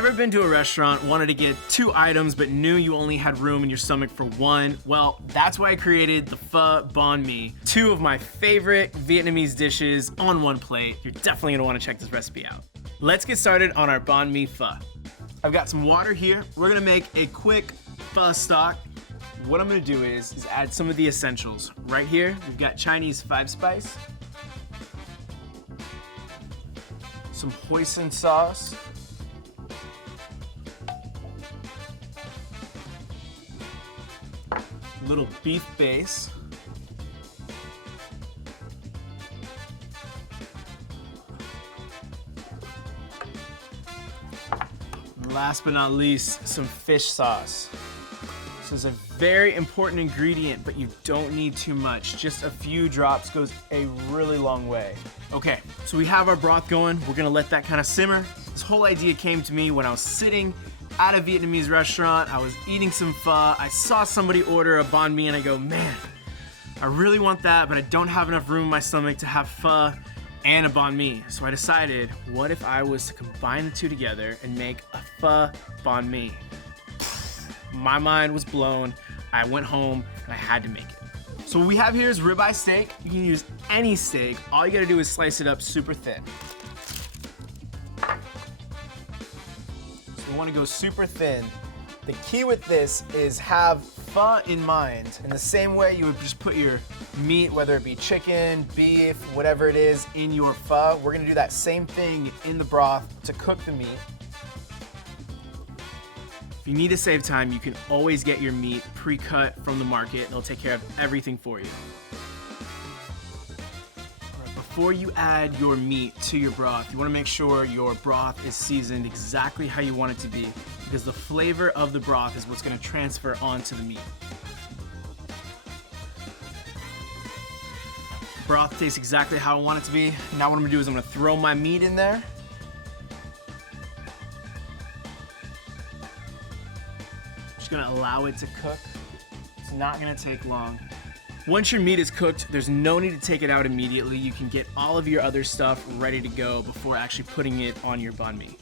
Ever been to a restaurant, wanted to get 2 items, but knew you only had room in your stomach for 1? Well, that's why I created the pho banh mi, 2 of my favorite Vietnamese dishes on 1 plate. You're definitely gonna wanna check this recipe out. Let's get started on our banh mi pho. I've got some water here. We're gonna make a quick pho stock. What I'm gonna do is add some of the essentials. Right here, we've got Chinese 5-spice, some hoisin sauce, little beef base, and last but not least, some fish sauce. This is a very important ingredient, but you don't need too much. Just a few drops goes a really long way. Okay, so we have our broth going. We're gonna let that kind of simmer. This whole idea came to me when I was sitting at a Vietnamese restaurant. I was eating some pho. I saw somebody order a banh mi and I go, man, I really want that, but I don't have enough room in my stomach to have pho and a banh mi. So I decided, what if I was to combine the 2 together and make a pho banh mi? My mind was blown. I went home and I had to make it. So what we have here is ribeye steak. You can use any steak. All you gotta do is slice it up super thin. We want to go super thin. The key with this is have pho in mind. In the same way you would just put your meat, whether it be chicken, beef, whatever it is, in your pho, we're gonna do that same thing in the broth to cook the meat. If you need to save time, you can always get your meat pre-cut from the market. They'll take care of everything for you. Before you add your meat to your broth, you want to make sure your broth is seasoned exactly how you want it to be, because the flavor of the broth is what's going to transfer onto the meat. Broth tastes exactly how I want it to be. Now what I'm going to do is I'm going to throw my meat in there. Just going to allow it to cook. It's not going to take long. Once your meat is cooked, there's no need to take it out immediately. You can get all of your other stuff ready to go before actually putting it on your banh mi.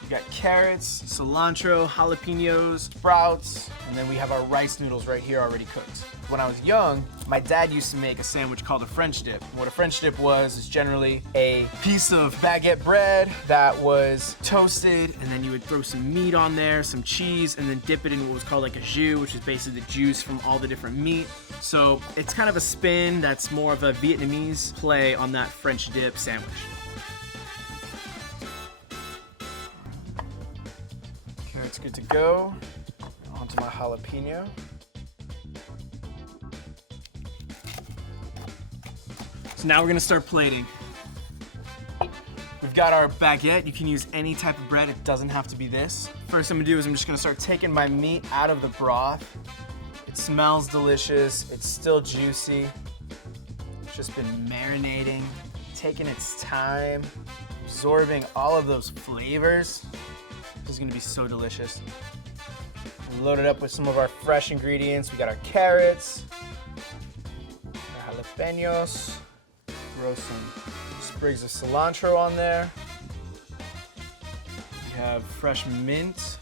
We've got carrots, cilantro, jalapenos, sprouts, and then we have our rice noodles right here already cooked. When I was young, my dad used to make a sandwich called a French dip. What a French dip was is generally a piece of baguette bread that was toasted, and then you would throw some meat on there, some cheese, and then dip it in what was called like a jus, which is basically the juice from all the different meat. So it's kind of a spin that's more of a Vietnamese play on that French dip sandwich. Carrot's good to go. Onto my jalapeno. So now we're gonna start plating. We've got our baguette. You can use any type of bread. It doesn't have to be this. First I'm gonna do is I'm just gonna start taking my meat out of the broth. It smells delicious. It's still juicy. It's just been marinating, taking its time, absorbing all of those flavors. This is gonna be so delicious. Load it up with some of our fresh ingredients. We got our carrots, our jalapenos, throw some sprigs of cilantro on there. We have fresh mint.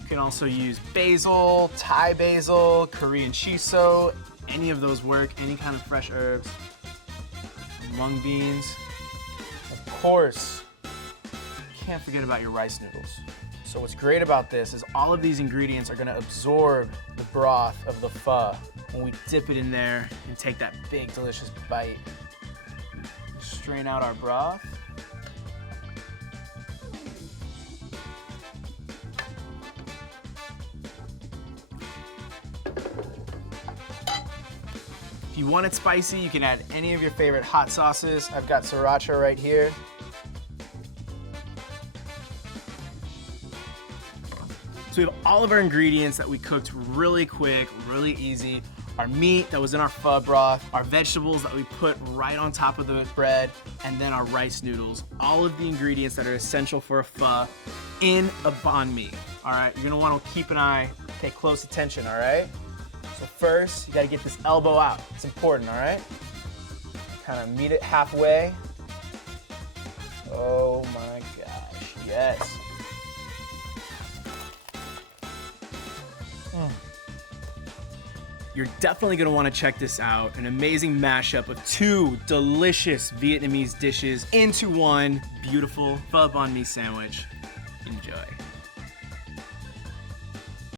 You can also use basil, Thai basil, Korean shiso, any of those work, any kind of fresh herbs. Mung beans. Of course, can't forget about your rice noodles. So what's great about this is all of these ingredients are gonna absorb the broth of the pho when we dip it in there and take that big, delicious bite. Strain out our broth. If you want it spicy, you can add any of your favorite hot sauces. I've got sriracha right here. So we have all of our ingredients that we cooked really quick, really easy. Our meat that was in our pho broth, our vegetables that we put right on top of the bread, and then our rice noodles. All of the ingredients that are essential for a pho in a banh mi. All right, you're gonna wanna keep an eye, pay close attention, all right? So first, you gotta get this elbow out. It's important, all right? Kind of meet it halfway. Oh my gosh, yes. You're definitely gonna wanna check this out. An amazing mashup of 2 delicious Vietnamese dishes into one beautiful pho banh mi sandwich. Enjoy.